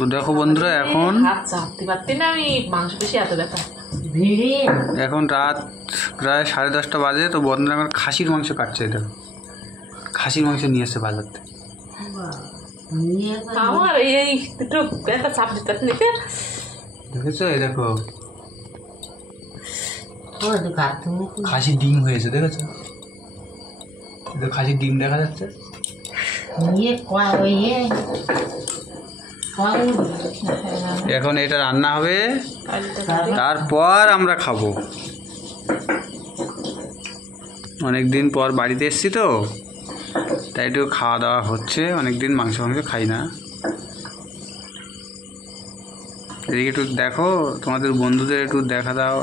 তো দেখো বন্ধুরা, এখন এখন রাত প্রায় 10:30 বাজে। তো বন্ধুরা এখন খাসির মাংস কাটছে। দেখো খাসির মাংস নিয়ে এসছে বাজার থেকে। দেখেছো? এই দেখো খাসির ডিম হয়েছে, দেখেছো? খাসির ডিম দেখা যাচ্ছে। এখন এটা রান্না হবে, তারপর আমরা খাবো। অনেকদিন পর বাড়িতে এসছি তো, তাই একটু খাওয়া দাওয়া হচ্ছে। অনেকদিন মাংস খাই না। এদিকে একটু দেখো, তোমাদের বন্ধুদের একটু দেখা দাও।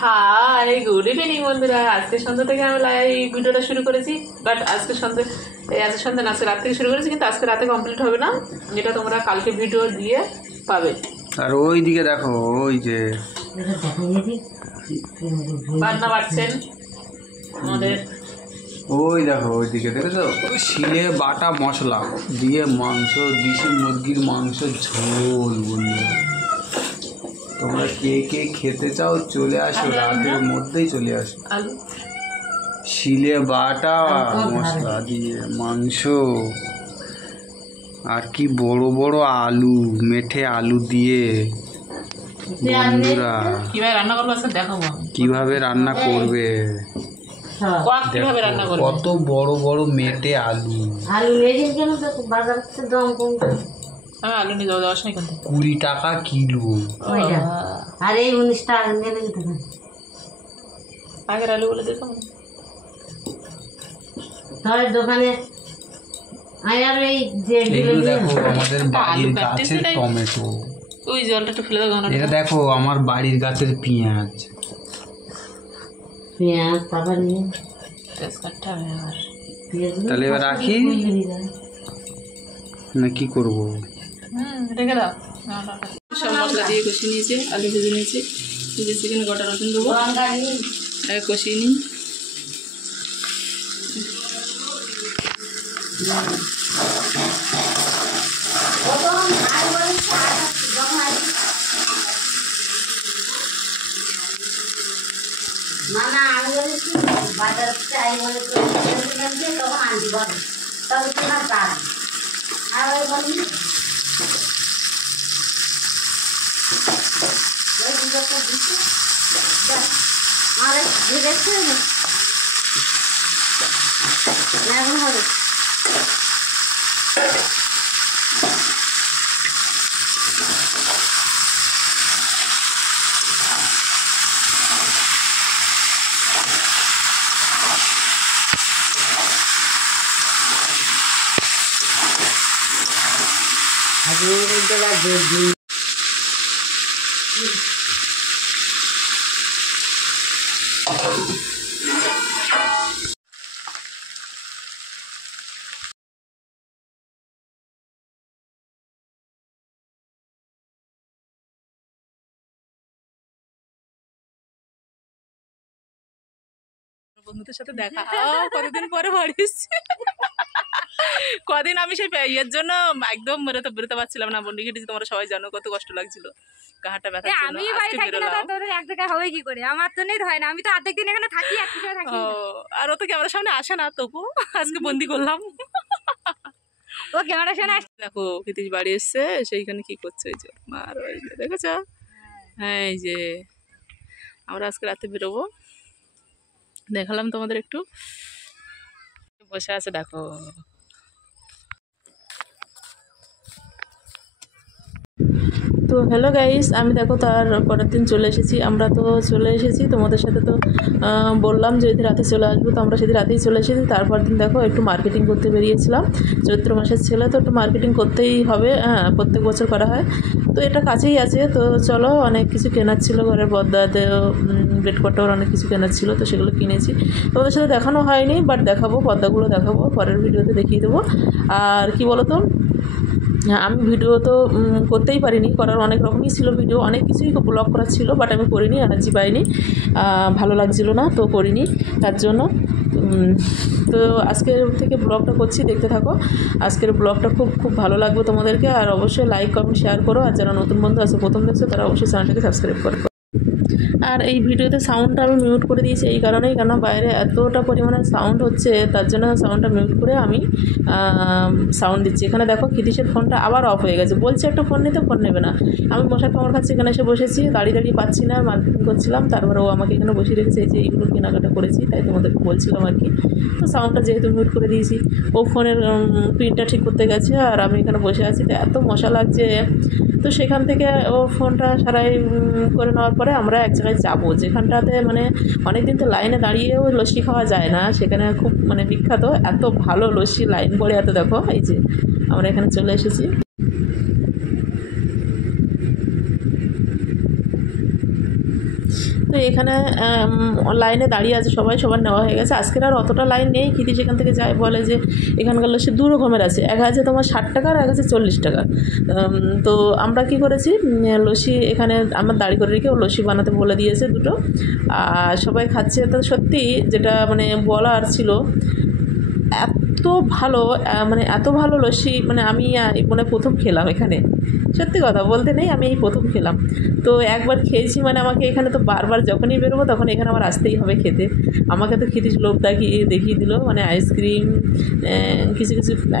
হাই, গুড ইভিনিং বন্ধুরা। আজকে সন্ধ্যা থেকে আমি এই ভিডিওটা শুরু করেছি, বাট আজকে সন্ধ্যে না, আজকে রাত থেকে শুরু করেছি, কিন্তু আজকে রাতে কমপ্লিট হবে না। যেটা তোমরা কালকে ভিডিও দিয়ে পাবে। আর ওই দিকে দেখো, ওই যে রান্না বাড়ছেন আমাদের। ওই দেখো ওই দিকে, দেখেছো? শিলে বাটা মশলা দিয়ে মাংস, দেশি মুরগির মাংস ঝোল। বন্ধুরা তোমরা কে কে খেতে চাও চলে আসো, রাতের মধ্যেই চলে আসো। শিলে বাটা মশলা দিয়ে মাংস, আর কি বড় বড় আলু, মেঠে আলু দিয়ে। বন্ধুরা কিভাবে রান্না করবে, কত বড় বড় মেটে আলু। আলু নিয়ে যাওয়া 20 টাকা কিলো। আর এই 19 টাকা আগের আলু বলে দেখো দোকানে। দেখো আমাদের বাড়ির গাছের টমেটো। ওই জলটা একটু ফেলে দাও। এটা দেখো আমার বাড়ির গাছের পেঁয়াজ। তাহলে এবার রাখি না, কি করবো? রেখে দাও। সব মশলা দিয়ে কষিয়ে নিয়েছি, আলু ভেজে নিয়েছি। চিকেন গোটা রসুন দেবো, আগে কষিয়ে নিই। বন্ধুদের সাথে দেখা, কতদিন পরে বাড়ি এসেছি। কদিন আমি সেই ইয়ের জন্য একদম বেরোতে পারছিলাম না। বন্ডি ঘেটেছি, তোমরা সবাই জানো কত কষ্ট লাগছিল, গাহাটা ব্যথা। আমি বাড়ি থাকি না, তোর এক জায়গায় হবে কি করে? আমার তো নেই হয় না, আমি তো অর্ধেক দিন এখানে থাকি, এক জায়গায় থাকি। আর ও তো ক্যামেরার সামনে আসে না, তবু আজকে বন্দি করলাম। ও ক্যামেরার সামনে আসে। দেখো হিতিশ বাড়ি এসছে, সেইখানে কি করছে ওই যে মার, ওই যে দেখেছ? হ্যাঁ, এই যে আমরা আজকে রাতে বেরোবো, দেখালাম তোমাদের একটু। বসে আছে দেখো। তো হ্যালো গাইস, আমি দেখো তার পরের দিন চলে এসেছি। আমরা তো চলে এসেছি, তোমাদের সাথে তো বললাম যে যদি রাতে চলে আসবো, তো আমরা সেদিন রাতেই চলে এসেছি। তারপর দিন দেখো একটু মার্কেটিং করতে বেরিয়েছিলাম। চৈত্র মাসের ছেলে তো একটু মার্কেটিং করতেই হবে, হ্যাঁ, প্রত্যেক বছর করা হয়। তো এটা কাছেই আছে, তো চলো, অনেক কিছু কেনার ছিল, ঘরের পর্দাতেও বেড কভার অনেক কিছু কেনার ছিল, তো সেগুলো কিনেছি। তোমাদের সাথে দেখানো হয়নি, বাট দেখাবো, পর্দাগুলো দেখাবো, পরের ভিডিওতে দেখিয়ে দেবো। আর কি বলো তো, আমি ভিডিও তো করতেই পারিনি, করার অনেক রকমই ছিল ভিডিও, অনেক কিছুই ব্লগ করার ছিল, বাট আমি করিনি, এনার্জি পাইনি, ভালো লাগছিল না, তো করিনি। তার জন্য তো আজকের থেকে ব্লগটা করছি, দেখতে থাকো। আজকের ব্লগটা খুব ভালো লাগবে তোমাদেরকে। আর অবশ্যই লাইক কমেন্ট শেয়ার করো। আর যারা নতুন বন্ধু আছে প্রথম দেখছো তারা অবশ্যই চ্যানেলটাকে সাবস্ক্রাইব করো। আর এই ভিডিওতে সাউন্ডটা আমি মিউট করে দিয়েছি এই কারণেই, কেন বাইরে এতটা পরিমাণে সাউন্ড হচ্ছে, তার জন্য সাউন্ডটা মিউট করে আমি সাউন্ড দিচ্ছি। এখানে দেখো ক্ষিতীশের ফোনটা আবার অফ হয়ে গেছে, বলছে একটা ফোন নিতে, ফোন নেবে না। আমি মশার কামড় খাচ্ছি, এখানে এসে বসেছি, দাঁড়িয়ে পাচ্ছি না, মার্কেটিং করছিলাম। তারপরে ও আমাকে এখানে বসিয়ে রেখেছে, এই যে এইগুলো কেনাকাটা করেছি, তাই তোমাদেরকে বলছিলাম আর কি। তো সাউন্ডটা যেহেতু মিউট করে দিয়েছি, ও ফোনের পিনটা ঠিক করতে গেছে আর আমি এখানে বসে আছি, তো এত মশা লাগছে। তো সেখান থেকে ও ফোনটা সারাই করে নেওয়ার পরে আমরা এক জায়গায় যাবো, যেখানটাতে মানে অনেকদিন তো লাইনে দাঁড়িয়েও লস্যি খাওয়া যায় না, সেখানে খুব মানে বিখ্যাত, এত ভালো লস্যি লাইন পড়ে এত। দেখো এই যে আমরা এখানে চলে এসেছি। তো এখানে লাইনে দাঁড়িয়ে আছে সবাই, সবার নেওয়া হয়ে গেছে। আজকের আর অতটা লাইন নেই। ক্ষিতি সেখান থেকে যায়, বলে যে এখানকার লস্যি দু রকমের আছে, এক আছে তোমার 60 টাকা আর এক আছে 40 টাকা। তো আমরা কি করেছি, লস্যি এখানে আমার দাঁড়ি করে রেখে ও লস্যি বানাতে বলে দিয়েছে দুটো, আর সবাই খাচ্ছে। তো সত্যি যেটা মানে বলার ছিল, এত ভালো মানে এত ভালো লস্যি মানে আমি মানে প্রথম খেলাম এখানে, সত্যি কথা বলতে নেই, আমি এই প্রথম খেলাম। তো একবার খেয়েছি মানে আমাকে এখানে তো বারবার যখনই বেরোবো তখন এখানে আমার আসতেই হবে খেতে। আমাকে তো খেতে লোভ দেখিয়ে দিল, মানে আইসক্রিম, কিছু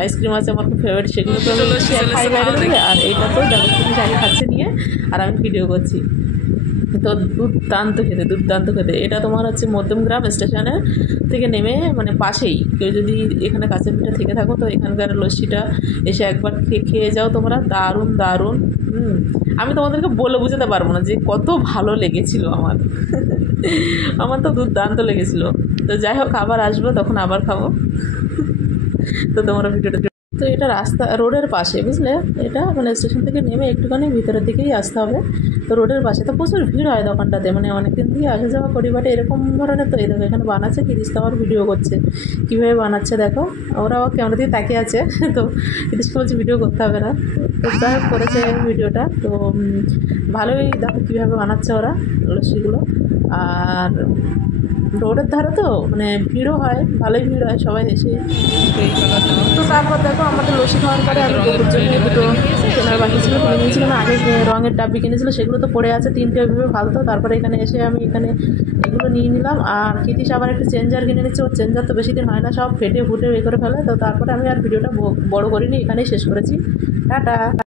আইসক্রিম আছে আমার খুব ফেভারিট, সেগুলো তো আমি খাই বাইরে থেকে। আর এইটা তো দেখো তুমি আগে খাচ্ছে নিয়ে আর আমি ভিডিও করছি। তো দুর্দান্ত খেতে। এটা তোমার হচ্ছে মধ্যমগ্রাম স্টেশনের থেকে নেমে মানে পাশেই, কেউ যদি এখানে কাছের পিঠে থেকে থাকো তো এখানকার লস্যিটা এসে একবার খেয়ে যাও তোমরা, দারুণ। আমি তোমাদেরকে বলে বোঝাতে পারবো না যে কত ভালো লেগেছিল আমার। আমার তো দুর্দান্ত লেগেছিল। তো যাই হোক, আবার আসবো তখন আবার খাবো। তো তোমরা ভিডিওটা, তো এটা রাস্তা রোডের পাশে, বুঝলে, এটা মানে স্টেশন থেকে নেমে একটুখানি ভিতরের দিকেই আসতে হবে। তো রোডের পাশে তো প্রচুর ভিড় হয় দোকানটাতে, মানে অনেকদিন দিয়ে আসা যাওয়া করি, বাট এরকম ধরনের। তো এই দেখো এখানে বানাচ্ছে, কৃতিশ তো আমার ভিডিও করছে, কীভাবে বানাচ্ছে দেখো। ওরা আবার ক্যামেরা দিয়ে তাকিয়ে আছে, তো কৃতিশকে বলছে ভিডিও করতে হবে না। তো যাই হোক করেছে ভিডিওটা। তো ভালোই দেখো কীভাবে বানাচ্ছে ওরা লস্যিগুলো। আর রোডের ধারে তো মানে ভিড়ও হয়, ভালোই ভিড় হয়, সবাই এসে। তো তারপর দেখো আমাদের লস্যি খাওয়ার পরে আমি গোপুর জন্য দুটো কেনার বাকি ছিল, কিনে নিয়েছিলাম। আগে রঙের ডাব্বি কিনেছিল, সেগুলো তো পড়ে আছে, 3টে ওইভাবে ফালতো। তারপরে এখানে এসে আমি এখানে এগুলো নিয়ে নিলাম। আর কৃতিশ আবার একটা চেঞ্জার কিনে নিচ্ছে, ওর চেঞ্জার তো বেশি দিন হয় না, সব ফেটে ফুটে করে ফেলে। তো তারপরে আমি আর ভিডিওটা বড় করিনি, এখানেই শেষ করেছি। টাটা।